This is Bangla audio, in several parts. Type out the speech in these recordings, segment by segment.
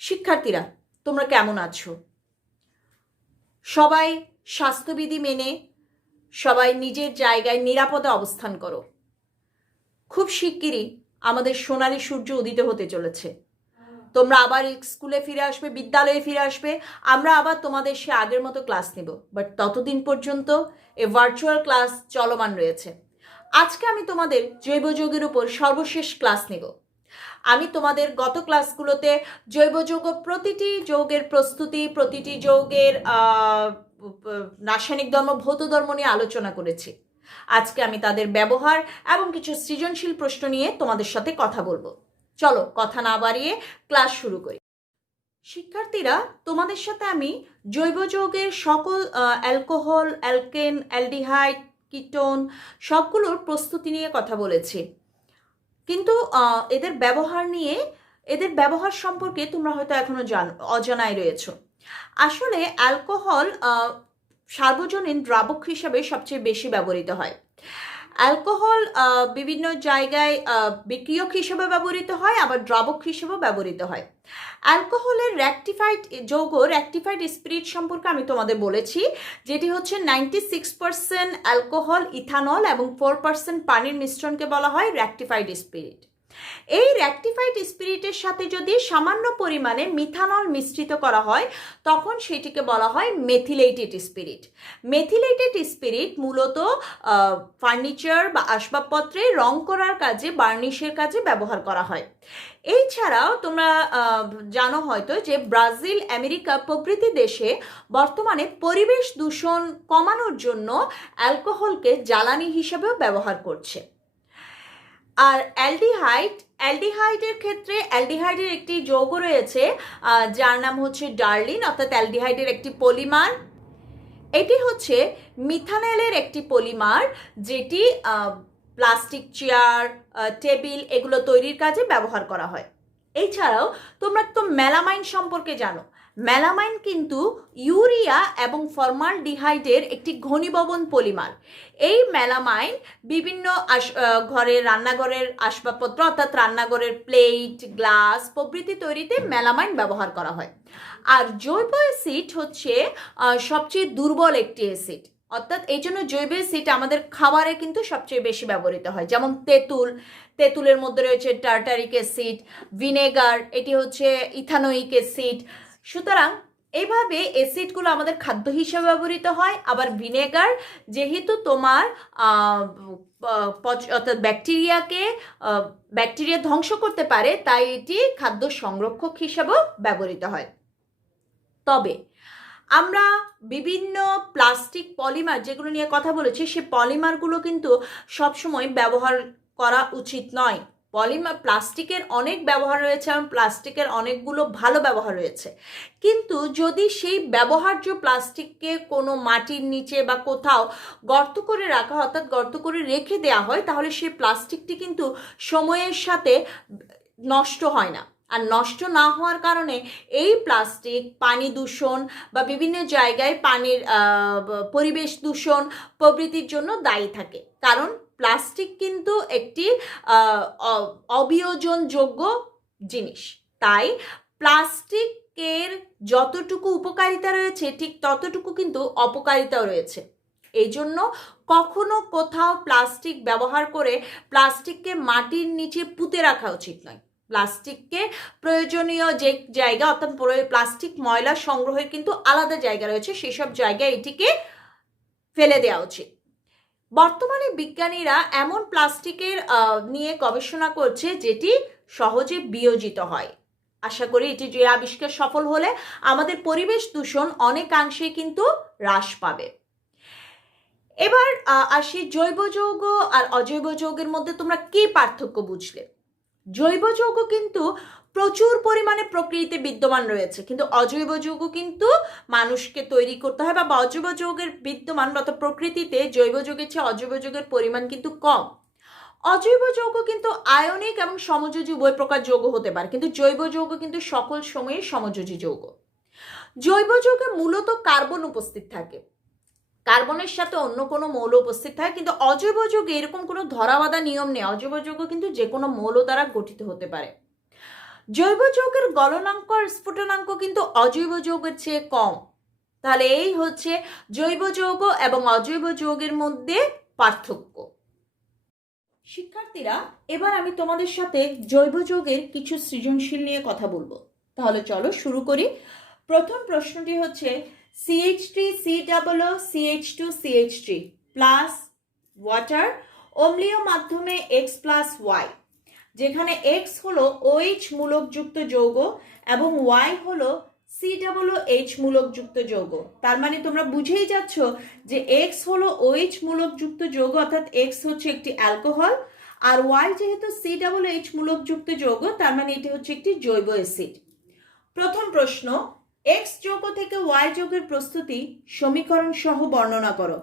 শিক্ষার্থীরা তোমরা কেমন আছো? সবাই স্বাস্থ্যবিধি মেনে সবাই নিজের জায়গায় নিরাপদে অবস্থান করো। খুব শিগগিরই আমাদের সোনালী সূর্য উদিত হতে চলেছে। তোমরা আবার স্কুলে ফিরে আসবে, বিদ্যালয়ে ফিরে আসবে, আমরা আবার তোমাদের সে আগের মতো ক্লাস নেব। বাট ততদিন পর্যন্ত এ ভার্চুয়াল ক্লাস চলমান রয়েছে। আজকে আমি তোমাদের জৈব যৌগের উপর সর্বশেষ ক্লাস নেব। আমি তোমাদের গত ক্লাসগুলোতে জৈব যৌগ, প্রতিটি যৌগের প্রস্তুতি, প্রতিটি যৌগের রাসায়নিক ধর্ম, ভৌত ধর্ম নিয়ে আলোচনা করেছি। আজকে আমি তাদের ব্যবহার এবং কিছু সৃজনশীল প্রশ্ন নিয়ে তোমাদের সাথে কথা বলবো। চলো কথা না বাড়িয়ে ক্লাস শুরু করি। শিক্ষার্থীরা, তোমাদের সাথে আমি জৈব যৌগের সকল অ্যালকোহল, অ্যালকেন, অ্যালডিহাইড, কিটোন সবগুলোর প্রস্তুতি নিয়ে কথা বলেছি, কিন্তু এদের ব্যবহার সম্পর্কে তোমরা হয়তো এখনো অজানায় রয়েছো। আসলে অ্যালকোহল সার্বজনীন দ্রাবক হিসাবে সবচেয়ে বেশি ব্যবহৃত হয়। অ্যালকোহল বিভিন্ন জায়গায় বিক্রিয়ক হিসেবে ব্যবহৃত হয়, আবার দ্রাবক হিসেবেও ব্যবহৃত হয়। অ্যালকোহলের র্যাকটিফাইড স্পিরিট সম্পর্কে আমি তোমাদের বলেছি, যেটি হচ্ছে 96% অ্যালকোহল, ইথানল এবং 4% পানির মিশ্রণকে বলা হয় র্যাকটিফাইড স্পিরিট। এই র্যাকটিফাইড স্পিরিটের সাথে যদি সামান্য পরিমাণে মিথানল মিশ্রিত করা হয় তখন সেটিকে বলা হয় মেথিলেটেড স্পিরিট। মেথিলেটেড স্পিরিট মূলত ফার্নিচার বা আসবাবপত্রে রং করার কাজে, বার্নিশের কাজে ব্যবহার করা হয়। এছাড়াও তোমরা জানো হয়তো যে ব্রাজিল, আমেরিকা প্রভৃতি দেশে বর্তমানে পরিবেশ দূষণ কমানোর জন্য অ্যালকোহলকে জ্বালানি হিসেবেও ব্যবহার করছে। আর অ্যালডিহাইডের ক্ষেত্রে অ্যালডিহাইডের একটি যৌগ রয়েছে যার নাম হচ্ছে ডার্লিন, অর্থাৎ অ্যালডিহাইডের একটি পলিমার। এটি হচ্ছে মিথানলের একটি পলিমার, যেটি প্লাস্টিক চেয়ার, টেবিল এগুলো তৈরির কাজে ব্যবহার করা হয়। এছাড়াও তোমরা তো মেলামাইন সম্পর্কে জানো। মেলামাইন কিন্তু ইউরিয়া এবং ফর্মালডিহাইডের একটি ঘনীভবন পলিমার। এই মেলামাইন বিভিন্ন রান্নাঘরের আসবাবপত্র, অর্থাৎ রান্নাঘরের প্লেট, গ্লাস প্রভৃতি তৈরিতে মেলামাইন ব্যবহার করা হয়। আর জৈব অ্যাসিড হচ্ছে সবচেয়ে দুর্বল একটি অ্যাসিড, অর্থাৎ এই জন্য জৈব অ্যাসিড আমাদের খাবারে কিন্তু সবচেয়ে বেশি ব্যবহৃত হয়। যেমন তেঁতুলের মধ্যে রয়েছে টার্টারিক অ্যাসিড, ভিনেগার এটি হচ্ছে ইথানোয়িক অ্যাসিড। সুতরাং এইভাবে অ্যাসিডগুলো আমাদের খাদ্য হিসেবে ব্যবহৃত হয়। আবার ভিনেগার যেহেতু তোমার অর্থাৎ ব্যাকটেরিয়া ধ্বংস করতে পারে, তাই এটি খাদ্য সংরক্ষক হিসেবেও ব্যবহৃত হয়। তবে আমরা বিভিন্ন প্লাস্টিক পলিমার যেগুলো নিয়ে কথা বলেছি, সে পলিমারগুলো কিন্তু সবসময় ব্যবহার করা উচিত নয়। প্লাস্টিকের অনেক ব্যবহার রয়েছে এবং প্লাস্টিকের অনেকগুলো ভালো ব্যবহার রয়েছে, কিন্তু যদি সেই ব্যবহার্য প্লাস্টিককে কোনো মাটির নিচে বা কোথাও গর্ত করে রাখা, অর্থাৎ গর্ত করে রেখে দেওয়া হয়, তাহলে সেই প্লাস্টিকটি কিন্তু সময়ের সাথে নষ্ট হয় না। আর নষ্ট না হওয়ার কারণে এই প্লাস্টিক পানি দূষণ বা বিভিন্ন জায়গায় পানির পরিবেশ দূষণ প্রভৃতির জন্য দায়ী থাকে। কারণ প্লাস্টিক কিন্তু একটি অবিয়োজনযোগ্য জিনিস। তাই প্লাস্টিকের যতটুকু উপকারিতা রয়েছে ঠিক ততটুকু কিন্তু অপকারিতাও রয়েছে। এই জন্য কখনো কোথাও প্লাস্টিক ব্যবহার করে প্লাস্টিককে মাটির নিচে পুঁতে রাখা উচিত নয়। প্লাস্টিককে প্রয়োজনীয় যে জায়গা, অর্থাৎ প্লাস্টিক ময়লা সংগ্রহের কিন্তু আলাদা জায়গা রয়েছে, সেসব জায়গায় এটিকে ফেলে দেওয়া উচিত। বর্তমানে বিজ্ঞানীরা এমন প্লাস্টিকের নিয়ে গবেষণা করছে যেটি সহজে বিয়োজিত হয়। আশা করি এটি যে আবিষ্কার সফল হলে আমাদের পরিবেশ দূষণ অনেকাংশেই কিন্তু হ্রাস পাবে। এবার আসি জৈব যৌগ আর অজৈব যৌগের মধ্যে তোমরা কি পার্থক্য বুঝলে? জৈব যৌগ কিন্তু প্রচুর পরিমাণে প্রকৃতিতে বিদ্যমান রয়েছে, কিন্তু অজৈব যৌগ কিন্তু মানুষকে তৈরি করতে হয়, বা অজৈব যৌগের বিদ্যমান অর্থাৎ প্রকৃতিতে জৈব যৌগের চেয়ে অজৈব যৌগের পরিমাণ কিন্তু কম। অজৈব যৌগ কিন্তু আয়নিক এবং সমযোজী উভয় প্রকার যৌগ হতে পারে, কিন্তু জৈব যৌগ কিন্তু সকল সময়ে সমযোজী যৌগ। জৈব যৌগে মূলত কার্বন উপস্থিত থাকে, কার্বনের সাথে অন্য কোনো মৌল উপস্থিত থাকে, কিন্তু অজৈব যৌগে এরকম কোনো ধরাবাঁধা নিয়ম নেই। অজৈব যৌগ কিন্তু যে কোনো মৌল দ্বারা গঠিত হতে পারে। জৈব যৌগের গলনাঙ্ক আর স্ফুটনাঙ্ক কিন্তু অজৈব যৌগের চেয়ে কম। তাহলে এই হচ্ছে জৈব যৌগ এবং অজৈব যৌগের মধ্যে পার্থক্য। শিক্ষার্থীরা, এবার আমি তোমাদের সাথে জৈব যৌগের কিছু সৃজনশীল নিয়ে কথা বলবো। তাহলে চলো শুরু করি। প্রথম প্রশ্নটি হচ্ছে CH3 COO CH2 CH3 plus water অম্লীয় মাধ্যমে X প্লাস Y, যেখানে X হলো OH মূলকযুক্ত যৌগ এবং Y হলো COOH মূলকযুক্ত যৌগ। তার মানে তোমরা বুঝেই যাচ্ছ যে X হলো OH মূলকযুক্ত যৌগ, অর্থাৎ X হচ্ছে একটি অ্যালকোহল, আর Y যেহেতু COOH মূলকযুক্ত যৌগ, তার মানে এটি হচ্ছে একটি জৈব অ্যাসিড। প্রথম প্রশ্ন, X যৌগ থেকে Y যৌগের প্রস্তুতি সমীকরণ সহ বর্ণনা করো।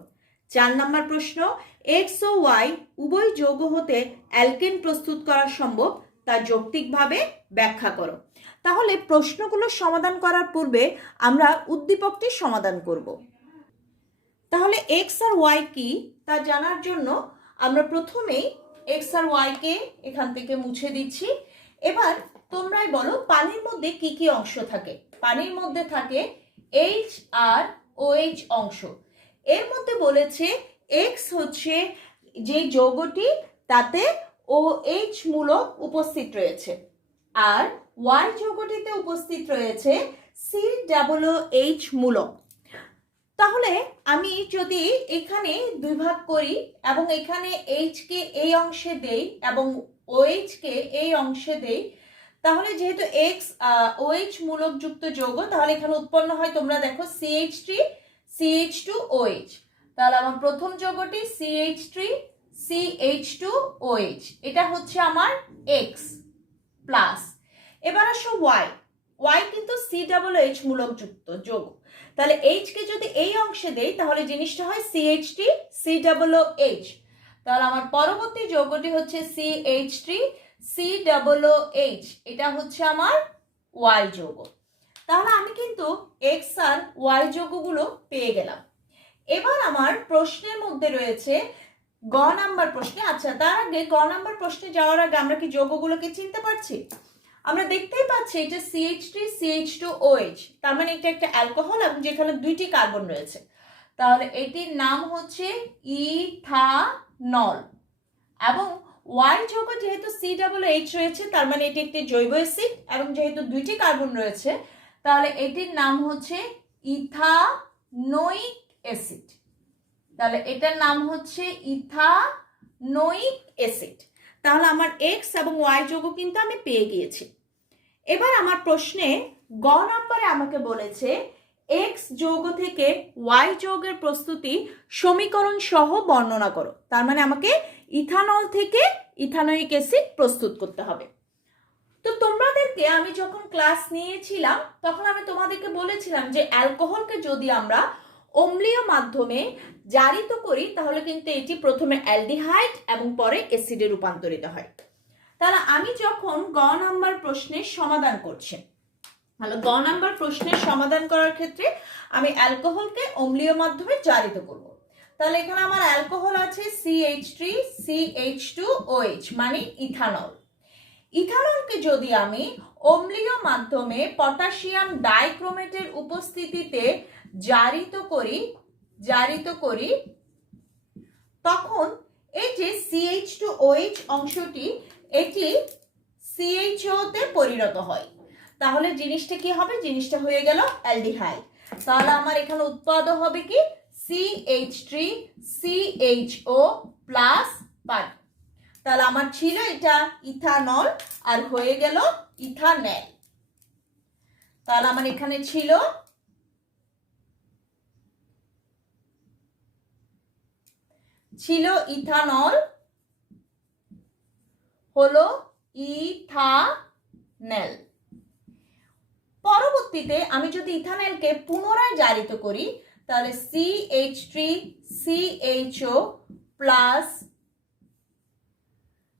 4 নম্বর প্রশ্ন, X ও Y উভয় যৌগ হতে অ্যালকেন প্রস্তুত করা সম্ভব, তা যৌক্তিকভাবে ব্যাখ্যা করো। তাহলে প্রশ্নগুলো সমাধান করার পূর্বে আমরা উদ্দীপকটি সমাধান করব। তাহলে X আর Y কি তা জানার জন্য আমরা প্রথমেই X আর Y কে এখান থেকে মুছে দিচ্ছি। এবার তোমরাই বলো পানির মধ্যে কি কি অংশ থাকে। পানির মধ্যে থাকে H আর OH অংশ। এর মধ্যে বলেছে X হচ্ছে যে যৌগটি তাতে OH মূলক উপস্থিত রয়েছে, আর Y যৌগটিতে উপস্থিত রয়েছে COOH মূলক। তাহলে আমি যদি এখানে দুই ভাগ করি এবং এখানে H কে এই অংশে দেই এবং OH কে এই অংশে দেই, তাহলে যেহেতু X OH মূলকযুক্ত যৌগ, তাহলে এখানে উৎপন্ন হয় তোমরা দেখো CH3 CH2OH। তাহলে আমার প্রথম যৌগটি CH3 CH2OH, এটা হচ্ছে আমার X প্লাস। এবার আসো Y কিন্তু COOH মূলকযুক্ত যৌগ, তাহলে H কে যদি এই অংশে দেই তাহলে জিনিসটা হয় CH3 COOH। তাহলে আমার পরবর্তী যৌগটি হচ্ছে CH3 COOH, এটা হচ্ছে আমার Y যৌগ। তাহলে আমি কিন্তু X আর Y যৌগগুলো পেয়ে গেলাম। এবার আমার প্রশ্নের মধ্যে রয়েছে গ নাম্বার প্রশ্নে। আচ্ছা, তার আগে গ নাম্বার প্রশ্নে যাওয়ার আগে আমরা কি যৌগগুলোকে চিনতে পারছি? আমরা দেখতেই পাচ্ছি এটা CH3 CH2OH, তার মানে এটা একটা অ্যালকোহল এবং যেখানে দুইটি কার্বন রয়েছে। তাহলে এটির নাম হচ্ছে ইথানল। এবং Y যৌগ যেহেতু COOH রয়েছে, তার মানে এটি একটি জৈব অ্যাসিড এবং যেহেতু দুইটি কার্বন রয়েছে, তাহলে এটির নাম হচ্ছে ইথানোয়িক অ্যাসিড। তাহলে এটার নাম হচ্ছে ইথানোয়িক অ্যাসিড। তাহলে আমার X এবং Y যৌগ কিন্তু আমি পেয়ে গিয়েছি। এবার আমার প্রশ্নে গ নম্বরে আমাকে বলেছে X যৌগ থেকে Y যৌগের প্রস্তুতি সমীকরণ সহ বর্ণনা করো। তার মানে আমাকে ইথানল থেকে ইথানোয়িক অ্যাসিড প্রস্তুত করতে হবে। তো তোমাদেরকে আমি যখন ক্লাস নিয়েছিলাম তখন আমি তোমাদেরকে বলেছিলাম যে অ্যালকোহলকে যদি আমরা অম্লীয় মাধ্যমে জারিত করি তাহলে কিন্তু এটি প্রথমে অ্যালডিহাইড এবং পরে অ্যাসিডে রূপান্তরিত হয়। তাহলে আমি যখন গ নাম্বার প্রশ্নের সমাধান করছি, তাহলে গ নাম্বার প্রশ্নের সমাধান করার ক্ষেত্রে আমি অ্যালকোহলকে অম্লীয় মাধ্যমে জারিত করব। তাহলে এখানে আমার অ্যালকোহল আছে CH3 CH2OH মানে ইথানল। ইথানলকে যদি আমি অম্লীয় মাধ্যমে পটাশিয়াম ডাইক্রোমেটের উপস্থিতিতে জারিত করি তখন এই যে CH2OH অংশটি এটি CHO তে পরিণত হয়। তাহলে জিনিসটা কি হবে? জিনিসটা হয়ে গেল অ্যালডিহাইড। তাহলে আমার এখানে উৎপাদন হবে কি CH3CHO প্লাস পানি। তাহলে আমার ছিল এটা ইথানল আর হয়ে গেল ইথানেল। তাহলে আমার এখানে ছিল ইথানল হলো ইথানেল। পরবর্তীতে আমি যদি ইথানেলকে পুনরায় জারিত করি তাহলে CH3CHO প্লাস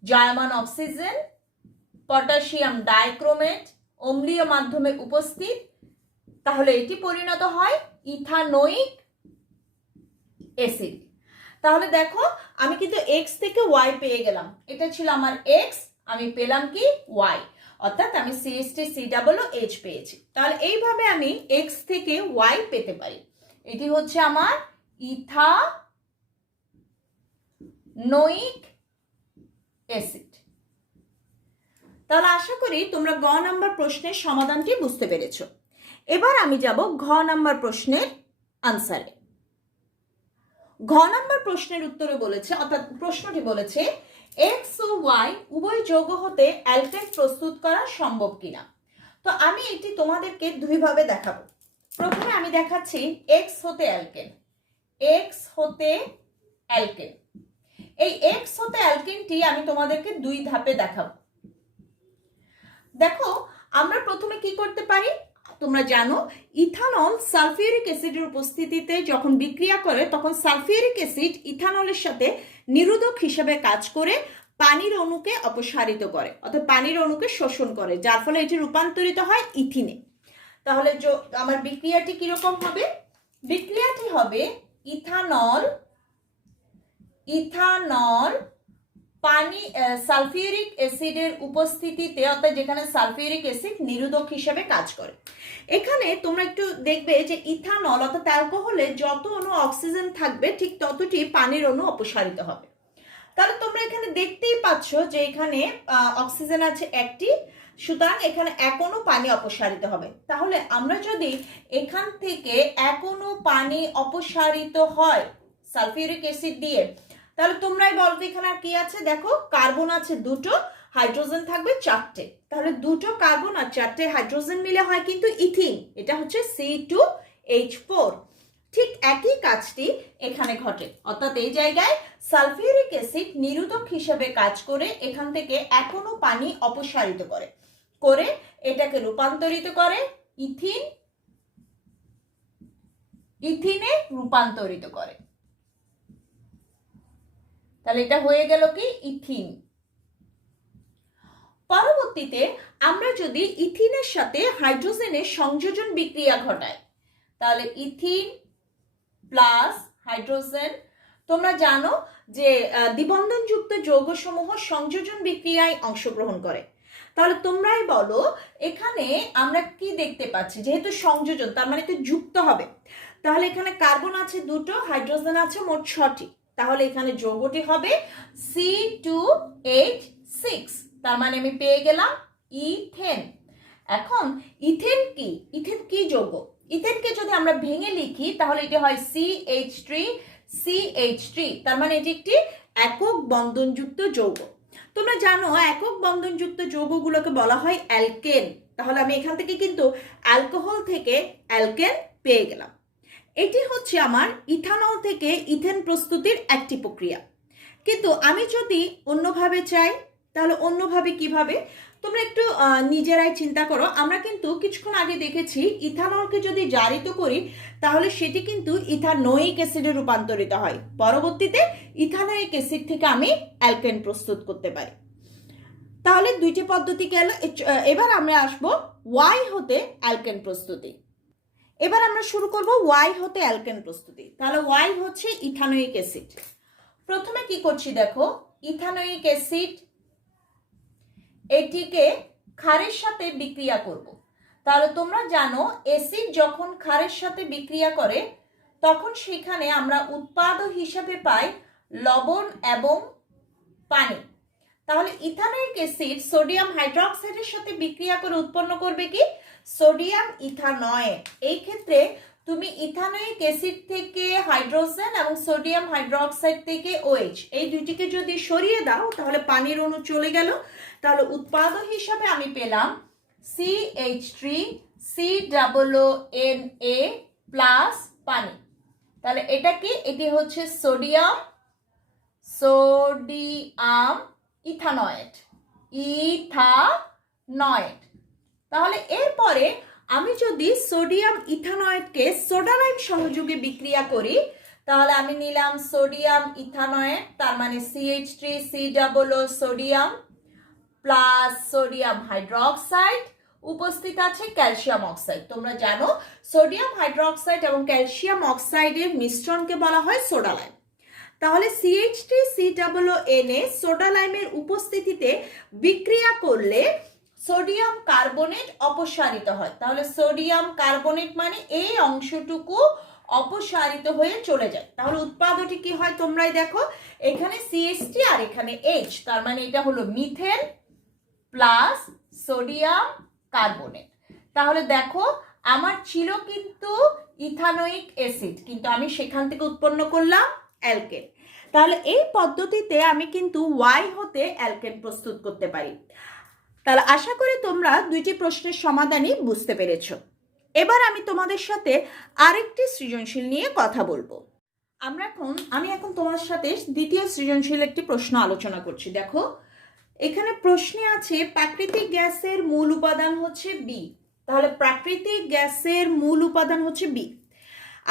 জার্মান অক্সিজেন পটাশিয়াম ডাইক্রোমেট অম্লীয় মাধ্যমে উপস্থিত, তাহলে এটি পরিণত হয় ইথানোয়িক অ্যাসিড। তাহলে দেখো আমি কিন্তু X থেকে Y পেয়ে গেলাম। এটা ছিল আমার X, আমি পেলাম কি Y। অর্থাৎ আমি CH3COOH পেয়েছি। তাহলে এইভাবে আমি X থেকে Y পেতে পারি। এটি হচ্ছে আমার ইথানোয়িক অ্যাসিড। তাহলে আশা করি তোমরা গ নাম্বার প্রশ্নের সমাধানটি বুঝতে পেরেছো। এবার আমি যাব ঘ নাম্বার প্রশ্নের আনসারে। ঘ নাম্বার প্রশ্নের উত্তরে বলেছে, অর্থাৎ প্রশ্নটি বলেছে এক্স ও ওয়াই উভয় যৌগ হতে অ্যালকেন প্রস্তুত করা সম্ভব কিনা। তো আমি এটি তোমাদেরকে দুইভাবে দেখাবো। প্রথমে আমি দেখাচ্ছি এক্স হতে অ্যালকেন, এক্স হতে অ্যালকেন। এই এক্স হতে অ্যালকেনটি আমি তোমাদেরকে দুই ধাপে দেখাবো। দেখো আমরা প্রথমে কি করতে পারি, তোমরা জানো ইথানল সালফিউরিক অ্যাসিডের উপস্থিতিতে যখন বিক্রিয়া করে তখন সালফিউরিক অ্যাসিড ইথানলের সাথে নিরোধক হিসেবে কাজ করে পানির অণুকে অপসারিত করে, অর্থাৎ পানির অণুকে শোষণ করে, যার ফলে এটি রূপান্তরিত হয় ইথিনে। তাহলে আমার বিক্রিয়াটি কিরকম হবে, বিক্রিয়াটি হবে ইথানল পানি সালফিউরিক অ্যাসিডের উপস্থিতিতে, অর্থাৎ যেখানে সালফিউরিক অ্যাসিড নিরোধক হিসেবে কাজ করে। এখানে তোমরা একটু দেখবে যে ইথানল অর্থাৎ অ্যালকোহলে যত অণু অক্সিজেন থাকবে ঠিক ততটি পানির অণু অপসারিত হবে। তাহলে তোমরা এখানে দেখতেই পাচ্ছ যে এখানে অক্সিজেন আছে একটি, সুতরাং এখানে এক অণু পানি অপসারিত হবে। তাহলে আমরা যদি এখান থেকে এক অণু পানি অপসারিত হয় সালফিউরিক অ্যাসিড দিয়ে, তাহলে তোমরাই বলতো এখানে আর কি আছে, দেখো কার্বন আছে দুটো, হাইড্রোজেন থাকবে চারটে। তাহলে দুটো কার্বন আর চারটে হাইড্রোজেন মিলে হয় কিন্তু ইথিন, এটা হচ্ছে C2H4। ঠিক একই কাজটি এখানে ঘটে, অর্থাৎ এই জায়গায় সালফিউরিক অ্যাসিড নিরোধক হিসেবে কাজ করে এখান থেকে এক অণু পানি অপসারিত করে এটাকে রূপান্তরিত করে ইথিনে রূপান্তরিত করে। তাহলে এটা হয়ে গেল কি ইথিন। পরবর্তীতে আমরা যদি ইথিনের সাথে হাইড্রোজেনের সংযোজন বিক্রিয়া ঘটাই, তাহলে ইথিন প্লাস হাইড্রোজেন, তোমরা জানো যে দ্বিবন্ধনযুক্ত যৌগসমূহ সংযোজন বিক্রিয়ায় অংশগ্রহণ করে। তাহলে তোমরাই বলো এখানে আমরা কি দেখতে পাচ্ছি, যেহেতু সংযোজন তার মানে তো যুক্ত হবে, তাহলে এখানে কার্বন আছে দুটো, হাইড্রোজেন আছে মোট 6টি। তাহলে এখানে যৌগটি হবে C2H6, তার মানে আমি পেয়ে গেলাম ইথেন। এখন ইথেন কি যৌগ, ইথেনকে যদি আমরা ভেঙে লিখি তাহলে এটি হয় CH3CH3, তার মানে এটি একটি একক বন্ধনযুক্ত যৌগ। তোমরা জানো একক বন্ধনযুক্ত যৌগগুলোকে বলা হয় অ্যালকেন। তাহলে আমি এখান থেকে কিন্তু অ্যালকোহল থেকে অ্যালকেন পেয়ে গেলাম। এটি হচ্ছে আমার ইথানল থেকে ইথেন প্রস্তুতির একটি প্রক্রিয়া। কিন্তু আমি যদি অন্যভাবে চাই তাহলে অন্যভাবে কিভাবে, তোমরা একটু নিজেরাই চিন্তা করো। আমরা কিন্তু কিছুক্ষণ আগে দেখেছি ইথানলকে যদি জারিত করি তাহলে সেটি কিন্তু ইথানোয়িক অ্যাসিডে রূপান্তরিত হয়, পরবর্তীতে ইথানোয়িক অ্যাসিড থেকে আমি অ্যালকেন প্রস্তুত করতে পারি। তাহলে দুইটি পদ্ধতি গেল। এবার আমরা আসবো ওয়াই হতে অ্যালকেন প্রস্তুতি। এবার আমরা শুরু করব ওয়াই হতে অ্যালকেন প্রস্তুতি। তাহলে ওয়াই হচ্ছে ইথানোয়িক অ্যাসিড। প্রথমে কি করছি দেখো, ইথানোয়িক অ্যাসিড এটিকে ক্ষারের সাথে বিক্রিয়া করব। তাহলে তোমরা জানো অ্যাসিড যখন ক্ষারের সাথে বিক্রিয়া করে তখন সেখানে আমরা উৎপাদ হিসাবে পাই লবণ এবং পানি। তাহলে ইথানোয়িক অ্যাসিড সোডিয়াম হাইড্রোক্সাইডের সাথে বিক্রিয়া করে উৎপন্ন করবে কি, সোডিয়াম ইথানয়েট। এই ক্ষেত্রে তুমি ইথানোয়িক অ্যাসিড থেকে হাইড্রোজেন এবং সোডিয়াম হাইড্রোক্সাইড থেকে OH এই দুইটিকে যদি সরিয়ে দাও তাহলে পানির অণু চলে গেল। তাহলে উৎপাদক হিসাবে আমি পেলাম CH3COONA প্লাস পানি। তাহলে এটা কি, এটি হচ্ছে সোডিয়াম ইথানয়েট। তাহলে এরপরে আমি যদি সোডিয়াম ইথানয়েটকে সোডালাইম সহযোগে বিক্রিয়া করি তাহলে আমি নিলাম সোডিয়াম ইথানয়েট, তার মানে CH3COO sodium plus sodium hydroxide, উপস্থিত আছে ক্যালসিয়াম অক্সাইড। তোমরা জানো সোডিয়াম হাইড্রোক্সাইড এবং ক্যালসিয়াম অক্সাইডের মিশ্রণকে বলা হয় সোডালাইম। তাহলে CH3COONA সোডালাইমের উপস্থিতিতে বিক্রিয়া করলে সোডিয়াম কার্বনেট অপসারিত হয়। তাহলে সোডিয়াম কার্বনেট মানে এই অংশটুকু অপসারিত হয়ে চলে যায়। তাহলে উৎপাদটি কি হয় তোমরাই দেখো, এখানে CH3 আর এখানে H, তার মানে এটা হলো মিথেন প্লাস সোডিয়াম কার্বনেট। তাহলে দেখো আমার ছিল কিন্তু ইথানোয়িক অ্যাসিড, কিন্তু আমি সেখান থেকে উৎপন্ন করলাম অ্যালকেন। তাহলে এই পদ্ধতিতে আমি কিন্তু Y হতে অ্যালকেন প্রস্তুত করতে পারি। তাহলে আশা করি তোমরা দুইটি প্রশ্নের সমাধানই বুঝতে পেরেছো। এবার আমি তোমাদের সাথে আরেকটি সৃজনশীল নিয়ে কথা বলবো। আমি এখন তোমার সাথে দ্বিতীয় সৃজনশীল একটি প্রশ্ন আলোচনা করছি। দেখো এখানে প্রশ্নে আছে প্রাকৃতিক গ্যাসের মূল উপাদান হচ্ছে বি। তাহলে প্রাকৃতিক গ্যাসের মূল উপাদান হচ্ছে বি,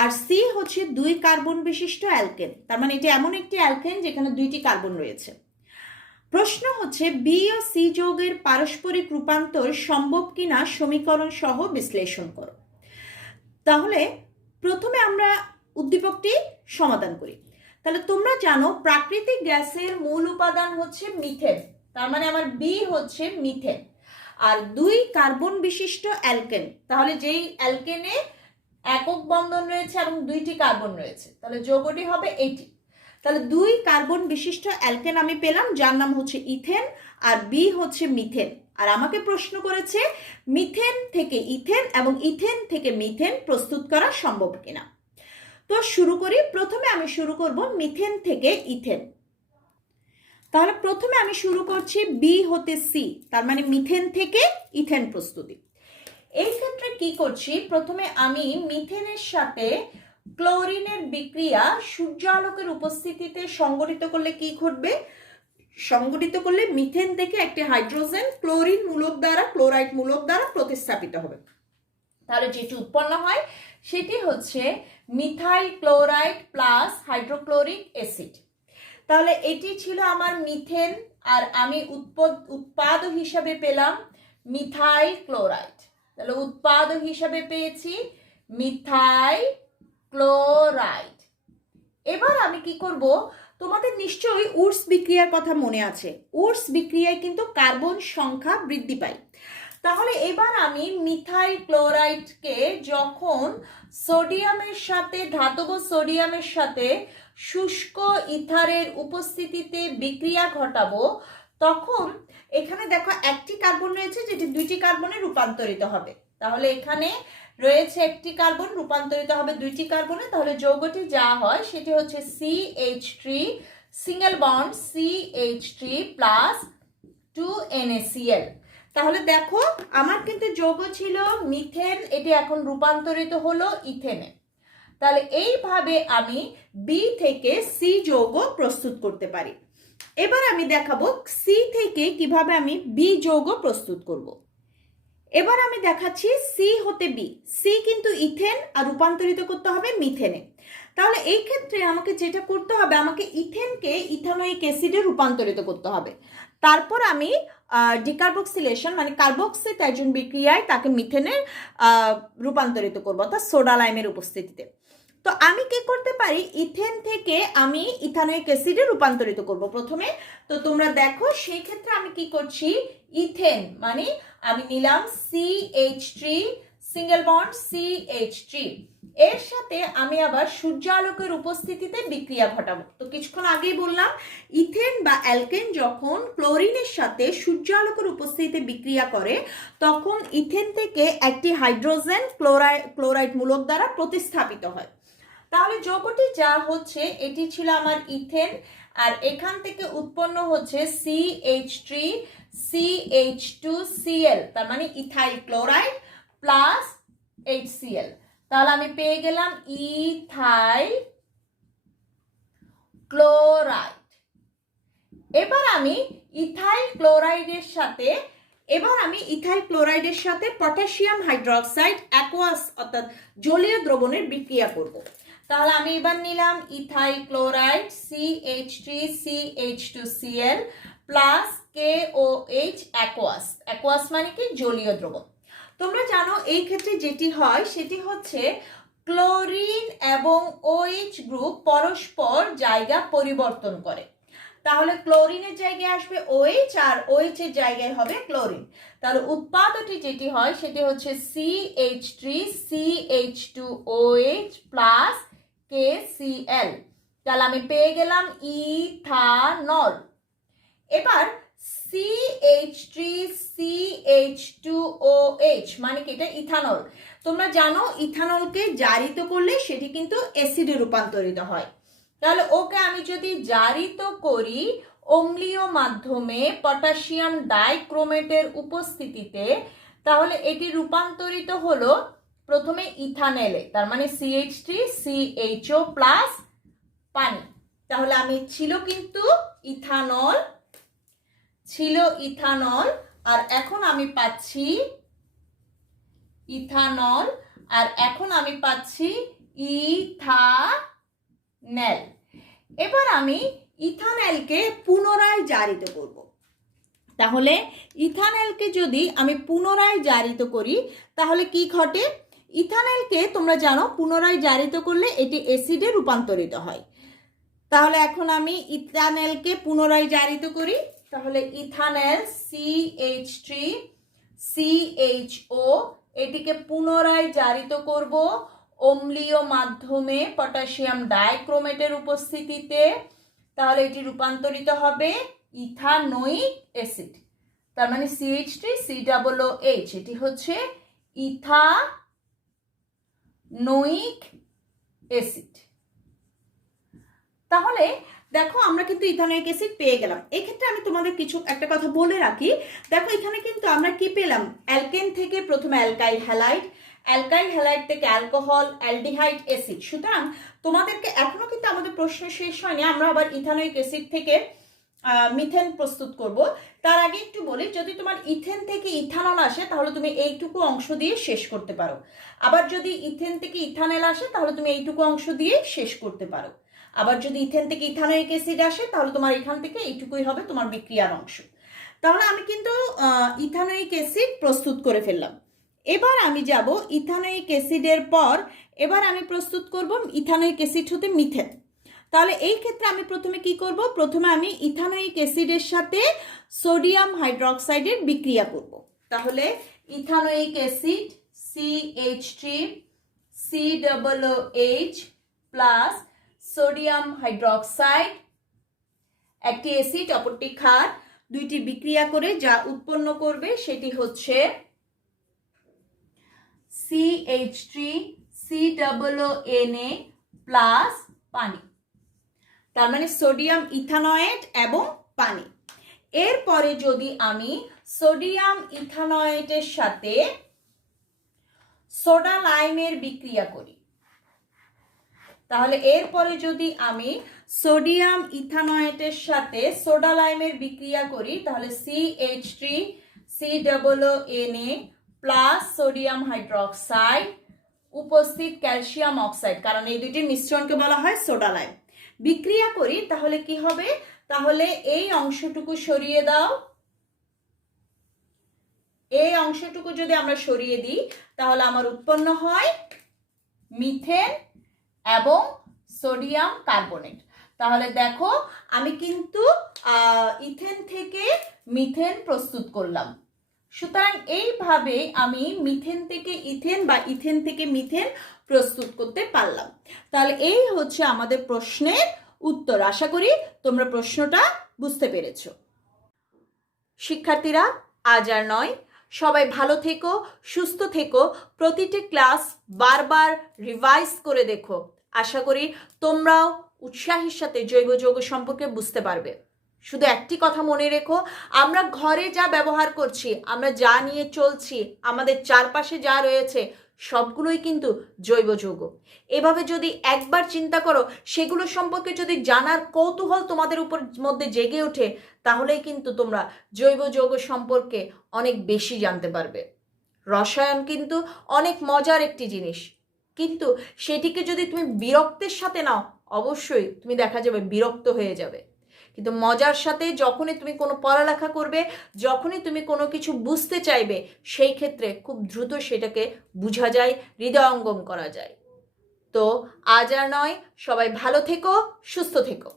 আর সি হচ্ছে 2 কার্বন বিশিষ্ট অ্যালকেন। তার মানে এটা এমন একটি অ্যালকেন যেখানে 2টি কার্বন রয়েছে। প্রশ্ন হচ্ছে বি ও সি যৌগের পারস্পরিক রূপান্তর সম্ভব কিনা সমীকরণ সহ বিশ্লেষণ করো। তাহলে প্রথমে আমরা উদ্দীপকটি সমাধান করি। তাহলে তোমরা জানো প্রাকৃতিক গ্যাসের মূল উপাদান হচ্ছে মিথেন, তার মানে আমার বি হচ্ছে মিথেন, আর 2 কার্বন বিশিষ্ট অ্যালকেন। তাহলে যেই অ্যালকেনে একক বন্ধন রয়েছে এবং 2টি কার্বন রয়েছে, তাহলে যৌগটি হবে এটি। তাহলে 2 কার্বন বিশিষ্ট অ্যালকেন আমি পেলাম, যার নাম হচ্ছে ইথেন, আর বি হচ্ছে মিথেন। আর আমাকে প্রশ্ন করেছে মিথেন থেকে ইথেন এবং ইথেন থেকে মিথেন প্রস্তুত করা সম্ভব কিনা। তো শুরু করি। প্রথমে আমি শুরু করব মিথেন থেকে ইথেন। তাহলে প্রথমে আমি শুরু করছি বি হতে সি, তার মানে মিথেন থেকে ইথেন প্রস্তুতি। এই ক্ষেত্রে কি করছি, প্রথমে আমি মিথেনের সাথে ক্লোরিনের বিক্রিয়া সূর্যালোকের উপস্থিতিতে সংঘটিত করলে কি ঘটবে, সংঘটিত করলে মিথেন থেকে একটি হাইড্রোজেন ক্লোরিন মূলক দ্বারা ক্লোরাইড মূলক দ্বারা প্রতিস্থাপিত হবে। তাহলে যেটি উৎপন্ন হয় সেটি হচ্ছে methyl chloride plus hydrochloric acid. তাহলে এটি ছিল আমার মিথেন, আর আমি উৎপাদ হিসাবে পেলাম মিথাইল ক্লোরাইড। তাহলে উৎপাদ হিসাবে পেয়েছি মিথাইল ক্লোরাইড। এবার আমি কি করব, তোমাদের নিশ্চয়ই উডস বিক্রিয়ার কথা মনে আছে। উডস বিক্রিয়ায় কিন্তু কার্বন সংখ্যা বৃদ্ধি পায়। তাহলে এবার আমি মিথাইল ক্লোরাইডকে যখন সোডিয়ামের সাথে, ধাতব সোডিয়ামের সাথে শুষ্ক ইথারের উপস্থিতিতে বিক্রিয়া ঘটাবো, তখন এখানে দেখো একটি কার্বন রয়েছে যেটি 2টি কার্বনে রূপান্তরিত হবে। তাহলে এখানে রয়েছে একটি কার্বন, রূপান্তরিত হবে 2টি কার্বনে। তাহলে যৌগটি যা হয় সেটি হচ্ছে CH3 single bond CH3 plus 2NaCl। তাহলে দেখো আমার কিন্তু যৌগ ছিল মিথেন, এটি এখন রূপান্তরিত হলো ইথেনে। তাহলে এইভাবে আমি বি থেকে সি যৌগ প্রস্তুত করতে পারি। এবার আমি দেখাবো সি থেকে কিভাবে আমি বি যৌগ প্রস্তুত করব। এবার আমি দেখাচ্ছি সি হতে বি। সি কিন্তু ইথেন, আর রূপান্তরিত করতে হবে মিথেনে। তাহলে এই ক্ষেত্রে আমাকে যেটা করতে হবে, আমাকে ইথেনকে ইথানোয়িক অ্যাসিডে রূপান্তরিত করতে হবে। তারপর আমি ডিকার্বক্সিলেশন মানে কার্বক্সি ত্যাজন বিক্রিয়ায় তাকে মিথেনে রূপান্তরিত করবো, অর্থাৎ সোডা লাইমের উপস্থিতিতে। তো আমি কি করতে পারি, ইথেন থেকে আমি ইথানোয়িক অ্যাসিডে রূপান্তরিত করব প্রথমে। তো তোমরা দেখো সেই ক্ষেত্রে আমি কি করছি, ইথেন মানে আমি নিলাম CH3 সিঙ্গেল বন্ড CH3, এর সাথে আমি আবার সূর্যালোকের উপস্থিতিতে বিক্রিয়া ঘটাবো। তো কিছুক্ষণ আগেই বললাম ইথেন বা অ্যালকেন যখন ক্লোরিনের সাথে সূর্যালোকের উপস্থিতিতে বিক্রিয়া করে, তখন ইথেন থেকে একটি হাইড্রোজেন ক্লোরাইড মূলক দ্বারা প্রতিস্থাপিত হয়। তাহলে যৌগটি যা হচ্ছে এটি ছিল আমার ইথেন, আর এখান থেকে উৎপন্ন হচ্ছে CH3 CH2Cl, তার মানে ইথাইল ক্লোরাইড প্লাস HCl। তাহলে আমি পেয়ে গেলাম ইথাইল ক্লোরাইড। এবার আমি ইথাইল ক্লোরাইডের সাথে পটাশিয়াম হাইড্রোক্সাইড অ্যাকোয়াস অর্থাৎ জলীয় দ্রবণের বিক্রিয়া করব। তাহলে আমি এবার নিলাম ethyl chloride CH3 CH2Cl plus KOH aqueous মানে কি জলীয় দ্রবণ। তোমরা জানো এই ক্ষেত্রে যেটি হয় সেটি হচ্ছে ক্লোরিন এবং OH গ্রুপ পরস্পর জায়গা পরিবর্তন করে। তাহলে ক্লোরিনের জায়গায় আসবে OH আর OH এর জায়গায় হবে ক্লোরিন। তাহলে উৎপাদটি যেটি হয় সেটি হচ্ছে CH3CH2OH প্লাস KCl। তাহলে আমি পেয়ে গেলাম ইথানল। এবার CH3CH2OH মানে কি, এটা ইথানল। তোমরা জানো ইথানলকে জারিত করলে সেটি কিন্তু অ্যাসিডে রূপান্তরিত হয়। তাহলে ওকে আমি যদি জারিত করি অম্লীয় মাধ্যমে পটাশিয়াম ডাইক্রোমেটের উপস্থিতিতে, তাহলে এটি রূপান্তরিত হলো প্রথমে ইথানলে, তার মানে CH3CHO প্লাস পানি। তাহলে আমি ছিল ইথানল আর এখন আমি পাচ্ছি ইথানেল। এবার আমি ইথানেলকে পুনরায় জারিত করব। তাহলে ইথানেলকে যদি আমি পুনরায় জারিত করি তাহলে কি ঘটে? ইথানেলকে তোমরা জানো পুনরায় জারিত করলে এটি অ্যাসিডে রূপান্তরিত হয়। তাহলে এখন আমি ইথানেলকে পুনরায় জারিত করি। তাহলে ইথানেল CH3CHO এটিকে পুনরায় জারিত করব অম্লীয় মাধ্যমে পটাশিয়াম ডাইক্রোমেটের উপস্থিতিতে। তাহলে এটি রূপান্তরিত হবে ইথানোয়িক অ্যাসিড, তার মানে CH3COOH এটি হচ্ছে ইথানোয়িক অ্যাসিড। তাহলে দেখো আমরা কিন্তু ইথানোয়িক অ্যাসিড পেয়ে গেলাম। এক্ষেত্রে আমি তোমাদের কিছু একটা কথা বলে রাখি। দেখো এখানে কিন্তু আমরা কি পেলাম? অ্যালকেন থেকে প্রথমে অ্যালকাইল হ্যালাইড, অ্যালকাইল হ্যালাইড থেকে অ্যালকোহল, অ্যালডিহাইড অ্যাসিড। সুতরাং তোমাদেরকে এখনো কিন্তু আমাদের প্রশ্ন শেষ হয়নি, আমরা আবার ইথানোয়িক অ্যাসিড থেকে মিথেন প্রস্তুত করব। তার আগে একটু বলি, যদি তোমার ইথেন থেকে ইথানল আসে তাহলে তুমি এইটুকু অংশ দিয়ে শেষ করতে পারো, আবার যদি ইথেন থেকে ইথানল আসে তাহলে তুমি এইটুকু অংশ দিয়ে শেষ করতে পারো, আবার যদি ইথেন থেকে ইথানোয়িক অ্যাসিড আসে তাহলে তোমার এখান থেকে এইটুকুই হবে তোমার বিক্রিয়ার অংশ। তাহলে আমি কিন্তু ইথানোয়িক অ্যাসিড প্রস্তুত করে ফেললাম। এবার আমি যাব ইথানোয়িক অ্যাসিডের পর এবার আমি প্রস্তুত করব ইথানোয়িক অ্যাসিড হতে মিথেন। তাহলে এই ক্ষেত্রে আমি প্রথমে কি করব? প্রথমে আমি ইথানোয়িক অ্যাসিডের সাথে সোডিয়াম হাইড্রোক্সাইডের বিক্রিয়া করব। তাহলে ethanoic acid CH3COOH plus sodium hydroxide, একটি অ্যাসিড অপরটি ক্ষার, দুইটি বিক্রিয়া করে যা উৎপন্ন করবে সেটি হচ্ছে CH3COONA প্লাস পানি, তার মানে সোডিয়াম ইথানয়েট এবং পানি। এরপরে যদি আমি সোডিয়াম ইথানয়েটের সাথে সোডা লাইমের বিক্রিয়া করি, তাহলে এরপরে যদি আমি সোডিয়াম ইথানয়েটের সাথে সোডা লাইমের বিক্রিয়া করি তাহলে CH3COONA প্লাস সোডিয়াম হাইড্রোক্সাইড উপস্থিত ক্যালসিয়াম অক্সাইড, কারণ এই দুইটির মিশ্রণকে বলা হয় সোডা লাইম, বিক্রিয়া করি। তাহলে কি হবে? তাহলে এই অংশটুকু সরিয়ে দাও, এই অংশটুকু যদি আমরা সরিয়ে দিই তাহলে আমার উৎপন্ন হয় মিথেন এবং সোডিয়াম কার্বনেট। তাহলে দেখো আমি কিন্তু ইথেন থেকে মিথেন প্রস্তুত করলাম। সুতরাং এইভাবে আমি মিথেন থেকে ইথেন বা ইথেন থেকে মিথেন প্রস্তুত করতে পারলাম। তাহলে এই হচ্ছে আমাদের প্রশ্নের উত্তর। আশা করি তোমরা প্রশ্নটা বুঝতে পেরেছো। শিক্ষার্থীরা আজ আর নয়, সবাই ভালো থেকো, সুস্থ থেকো, প্রতিটি ক্লাস বারবার রিভাইজ করে দেখো। আশা করি তোমরাও উৎসাহের সাথে জৈব যৌগ সম্পর্কে বুঝতে পারবে। শুধু একটি কথা মনে রেখো, আমরা ঘরে যা ব্যবহার করছি, আমরা যা নিয়ে চলছি, আমাদের চারপাশে যা রয়েছে সবগুলোই কিন্তু জৈব যৌগ। এভাবে যদি একবার চিন্তা করো, সেগুলো সম্পর্কে যদি জানার কৌতূহল তোমাদের মধ্যে জেগে ওঠে, তাহলেই কিন্তু তোমরা জৈব যৌগ সম্পর্কে অনেক বেশি জানতে পারবে। রসায়ন কিন্তু অনেক মজার একটি জিনিস, কিন্তু সেটিকে যদি তুমি বিরক্তের সাথে নাও অবশ্যই তুমি দেখা যাবে বিরক্ত হয়ে যাবে। কিন্তু মজার সাথে যখনই তুমি কোনো পড়ালেখা করবে, যখনই তুমি কোনো কিছু বুঝতে চাইবে, সেই ক্ষেত্রে খুব দ্রুত সেটাকে বোঝা যায়, হৃদয়ঙ্গম করা যায়। তো আজ আর নয়, সবাই ভালো থেকো, সুস্থ থেকো।